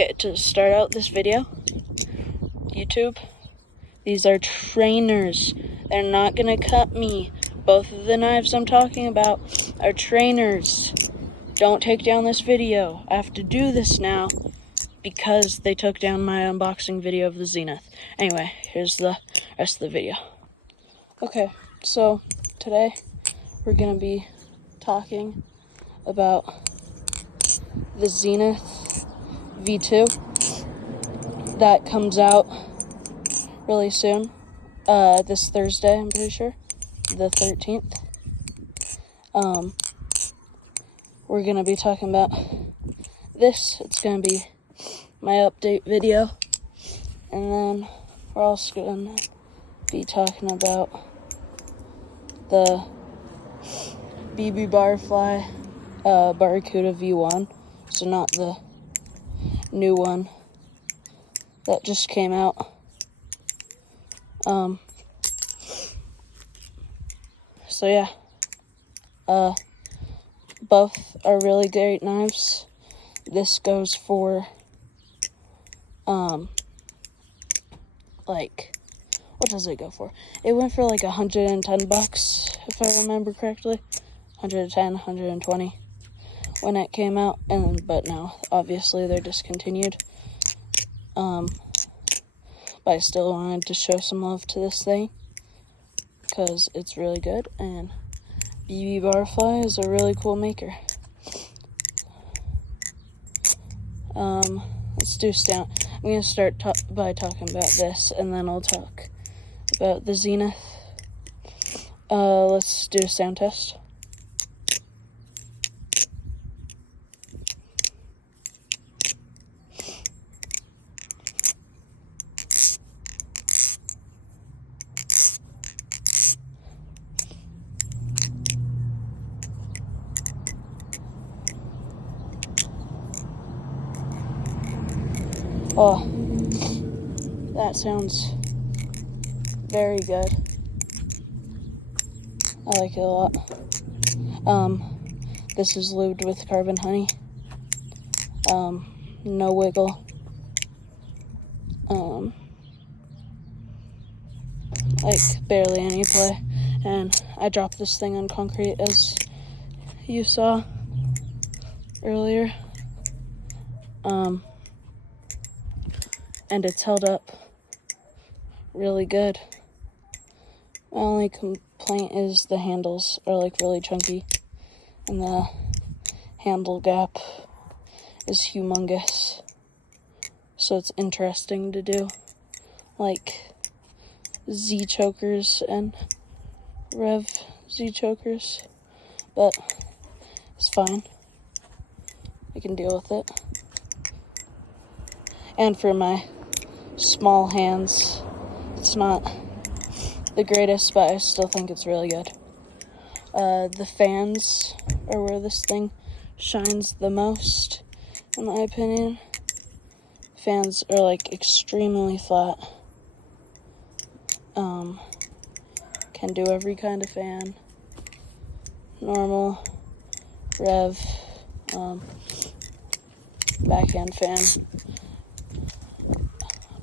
Okay, to start out this video, YouTube, these are trainers. They're not gonna cut me. Both of the knives I'm talking about are trainers. Don't take down this video. I have to do this now because they took down my unboxing video of the Zenith. Anyway, here's the rest of the video. Okay, so today we're gonna be talking about the Zenith V2 that comes out really soon, this Thursday, I'm pretty sure, the 13th. We're gonna be talking about this. It's gonna be my update video, and then we're also gonna be talking about the BB Barfly Barracuda V1, so not the new one that just came out. So yeah, both are really great knives. This goes for, like, what does it go for? It went for like $110, if I remember correctly. 110, 120 when it came out, but now obviously they're discontinued. But I still wanted to show some love to this thing because it's really good, and BB Barfly is a really cool maker. Let's do sound. I'm gonna start by talking about this, and then I'll talk about the Zenith. Let's do a sound test. Oh, that sounds very good. I like it a lot. This is lubed with carbon honey. No wiggle. Like barely any play. And I dropped this thing on concrete, as you saw earlier. And it's held up really good. My only complaint is the handles are like really chunky, and the handle gap is humongous. So it's interesting to do like Z chokers and Rev Z chokers, but it's fine. I can deal with it. And for my small hands, it's not the greatest, but I still think it's really good. The fans are where this thing shines the most, in my opinion. Fans are like extremely flat. Can do every kind of fan. Normal, rev, backhand fan.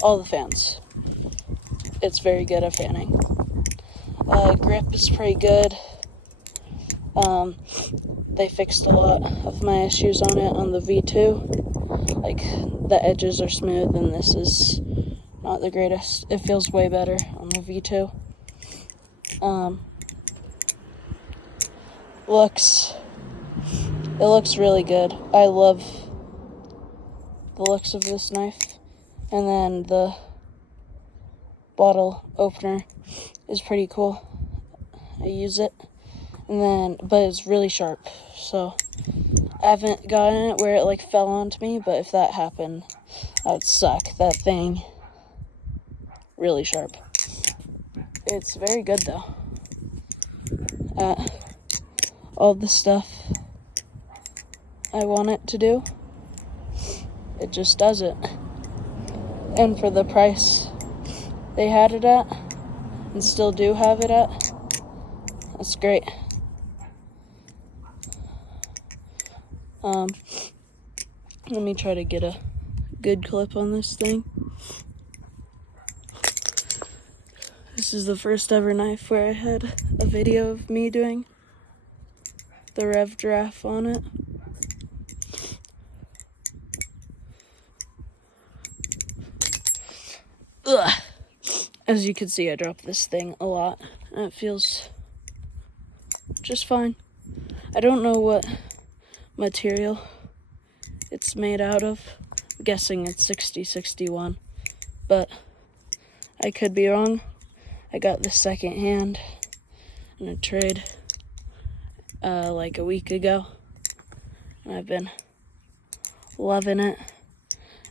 All the fans. It's very good at fanning. Grip is pretty good. They fixed a lot of my issues on it on the V2. Like, the edges are smooth, and this is not the greatest. It feels way better on the V2. It looks really good. I love the looks of this knife. And then the bottle opener is pretty cool. I use it. But it's really sharp. So I haven't gotten it where it like fell onto me, but if that happened, that would suck. That thing, really sharp. It's very good though. All the stuff I want it to do, it just does it. And for the price they had it at, and still do have it at, that's great. Let me try to get a good clip on this thing. This is the first ever knife where I had a video of me doing the Rev Giraffe on it. Ugh. As you can see, I dropped this thing a lot, and it feels just fine. I don't know what material it's made out of. I'm guessing it's 6061, but I could be wrong. I got this second hand in a trade like a week ago, and I've been loving it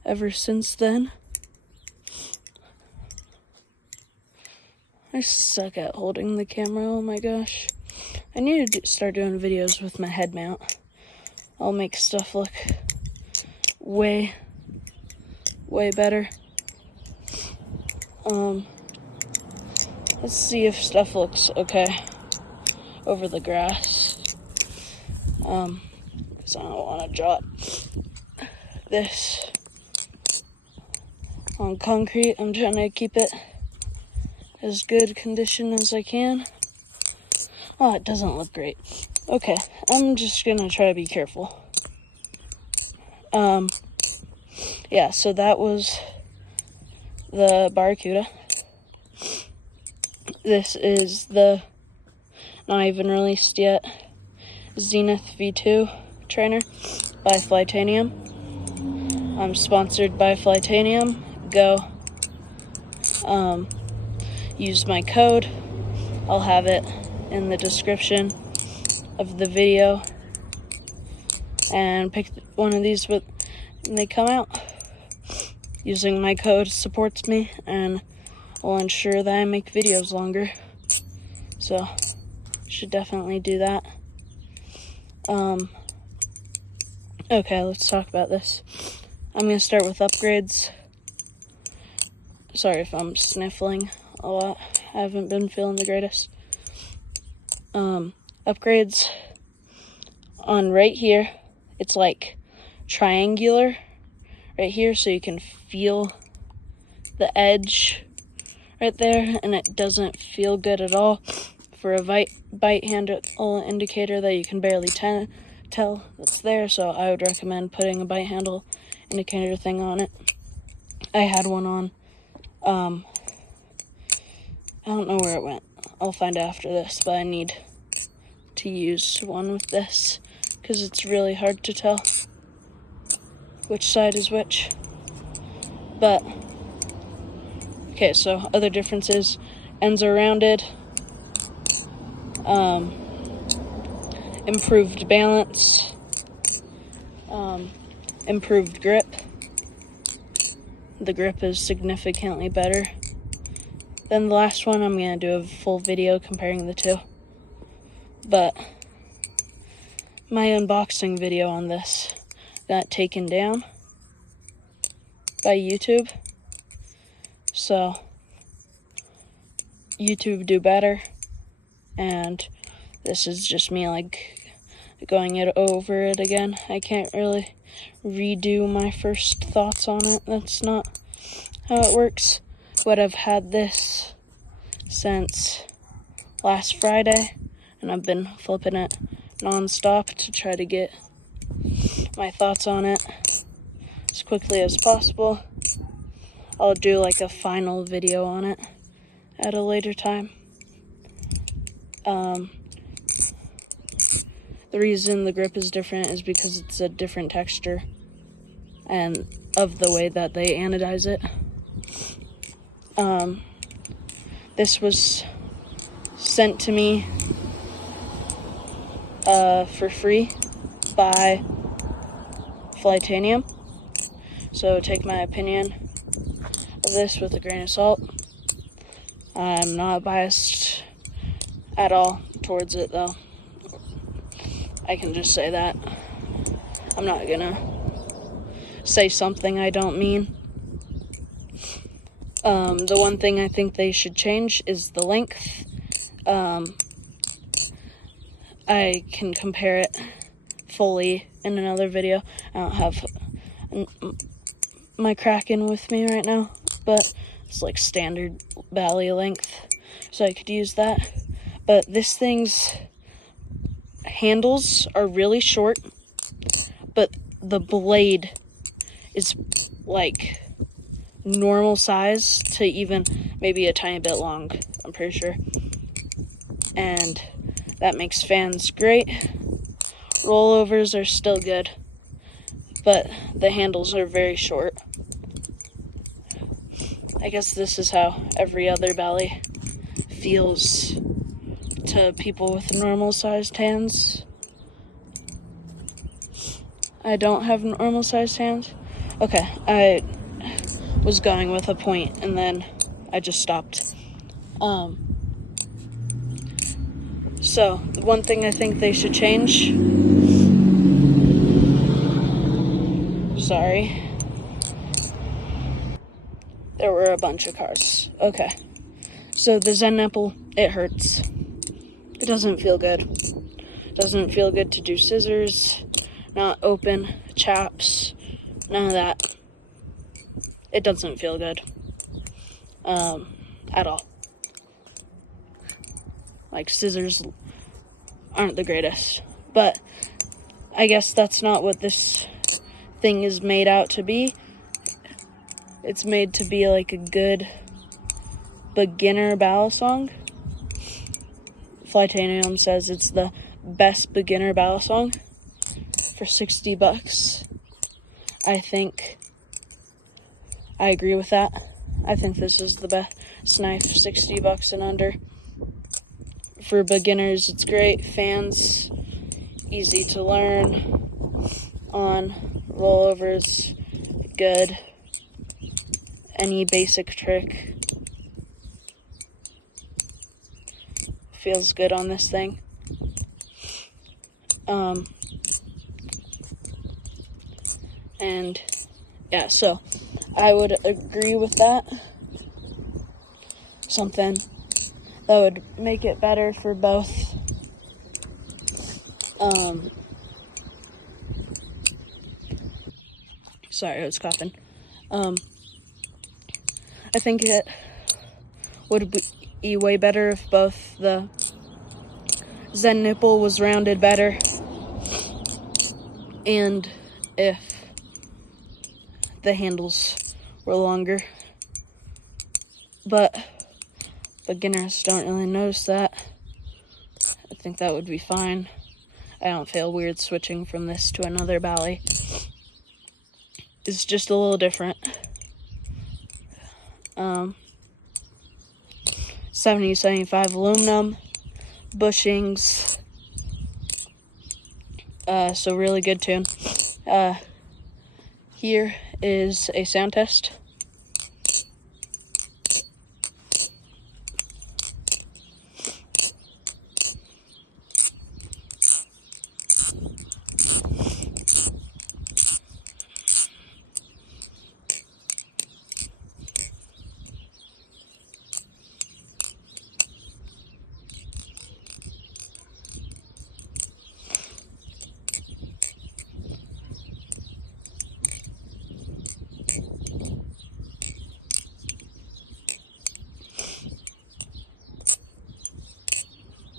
ever since then. I suck at holding the camera, oh my gosh. I need to start doing videos with my head mount. I'll make stuff look way better. Let's see if stuff looks okay over the grass. Because I don't want to drop this on concrete. I'm trying to keep it as good condition as I can. Oh, it doesn't look great. Okay, I'm just gonna try to be careful. Yeah, so that was the Barracuda. This is the not even released yet Zenith V2 trainer by Flytanium. I'm sponsored by Flytanium. Go use my code. I'll have it in the description of the video, and pick one of these when they come out. Using my code supports me and will ensure that I make videos longer, so should definitely do that. Okay, let's talk about this. I'm gonna start with upgrades. Sorry if I'm sniffling a lot. I haven't been feeling the greatest. Upgrades on right here, it's like triangular right here, so you can feel the edge right there, and it doesn't feel good at all. For a bite handle indicator that you can barely tell that's there, so I would recommend putting a bite handle indicator thing on it. I had one on. I don't know where it went. I'll find out after this, but I need to use one with this because it's really hard to tell which side is which. But okay, so other differences: ends are rounded, improved balance, improved grip. The grip is significantly better than the last one. I'm going to do a full video comparing the two. But my unboxing video on this got taken down by YouTube. So YouTube do better. And this is just me like going over it again. I can't really redo my first thoughts on it. That's not how it works. But I've had this since last Friday, and I've been flipping it non-stop to try to get my thoughts on it as quickly as possible. I'll do like a final video on it at a later time. The reason the grip is different is because it's a different texture and of the way that they anodize it. This was sent to me for free by Flytanium. So take my opinion of this with a grain of salt. I'm not biased at all towards it, though. I can just say that. I'm not gonna say something I don't mean. The one thing I think they should change is the length. I can compare it fully in another video. I don't have my Kraken with me right now, but it's like standard Bally length, so I could use that. But this thing's handles are really short, but the blade is like normal size to even maybe a tiny bit long, I'm pretty sure. And that makes fans great. Rollovers are still good, but the handles are very short. I guess this is how every other Bally feels to people with normal sized hands. I don't have normal sized hands. Okay, I was going with a point and then I just stopped. So, one thing I think they should change. Sorry. There were a bunch of cars. Okay. So the Zen nipple, it hurts. It doesn't feel good. It doesn't feel good to do scissors, not open, chaps, none of that. It doesn't feel good. At all. Like, scissors aren't the greatest. But I guess that's not what this thing is made out to be. It's made to be like a good beginner balisong. Flytanium says it's the best beginner balisong for $60. I think I agree with that. I think this is the best knife, $60 and under. For beginners, it's great. Fans, easy to learn on. Rollovers, good. Any basic trick feels good on this thing. And yeah, so I would agree with that. Something that would make it better for both. Sorry, I was coughing. I think it would be way better if both the Zen nipple was rounded better and if the handles were longer. But beginners don't really notice that. I think that would be fine. I don't feel weird switching from this to another Bally. It's just a little different. 7075 aluminum, bushings, so really good tune. Here is a sound test.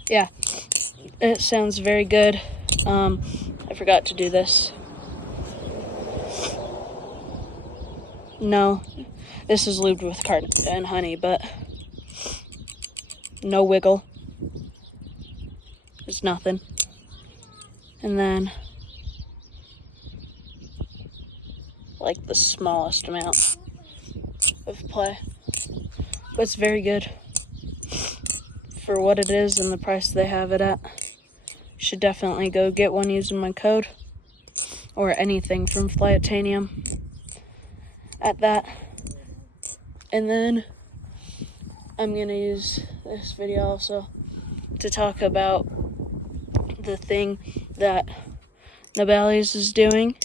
Yeah, it sounds very good. I forgot to do this. No, this is lubed with cardamom and honey, but no wiggle. There's nothing. And then, like, the smallest amount of play. But it's very good for what it is and the price they have it at. You should definitely go get one using my code or anything from Flytanium at that. And then I'm gonna use this video also to talk about the thing that Nabali's is doing.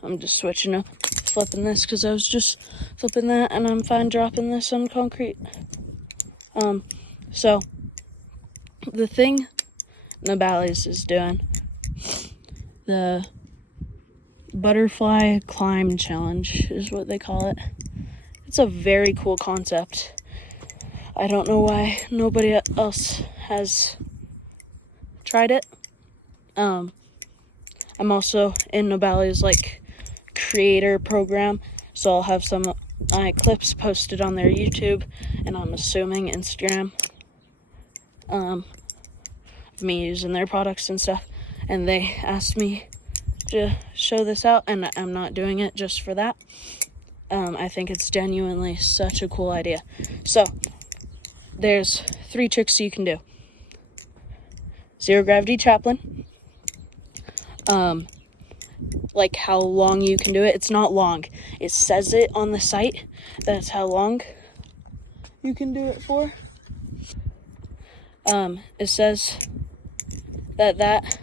I'm just switching up, flipping this because I was just flipping that, and I'm fine dropping this on concrete. So the thing Nabali's is doing, the butterfly climb challenge is what they call it. It's a very cool concept. I don't know why nobody else has tried it. I'm also in Nabali's like creator program, so I'll have some clips posted on their YouTube, and I'm assuming Instagram, of me using their products and stuff. And they asked me to show this out, and I'm not doing it just for that. I think it's genuinely such a cool idea. So there's 3 tricks you can do. Zero gravity chaplain. Like how long you can do it. It's not long. It says it on the site. That's how long you can do it for. It says that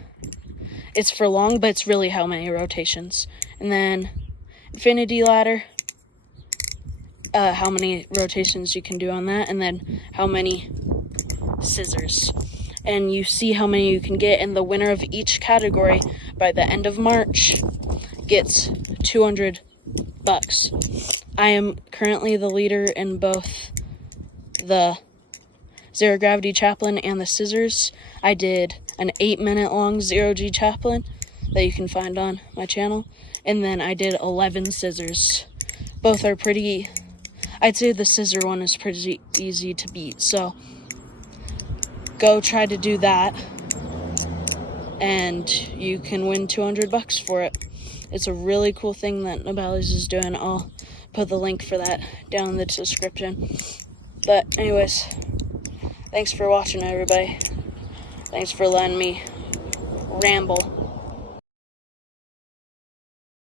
it's for long, but it's really how many rotations. And then infinity ladder, how many rotations you can do on that, and then how many scissors. And you see how many you can get, and the winner of each category by the end of March gets $200. I am currently the leader in both the zero gravity chaplain and the scissors. I did an 8-minute long zero G chaplain that you can find on my channel, and then I did 11 scissors. Both are pretty, I'd say the scissor one is pretty easy to beat, so go try to do that, and you can win $200 for it. It's a really cool thing that Nabali's is doing. I'll put the link for that down in the description. But anyways, thanks for watching, everybody. Thanks for letting me ramble.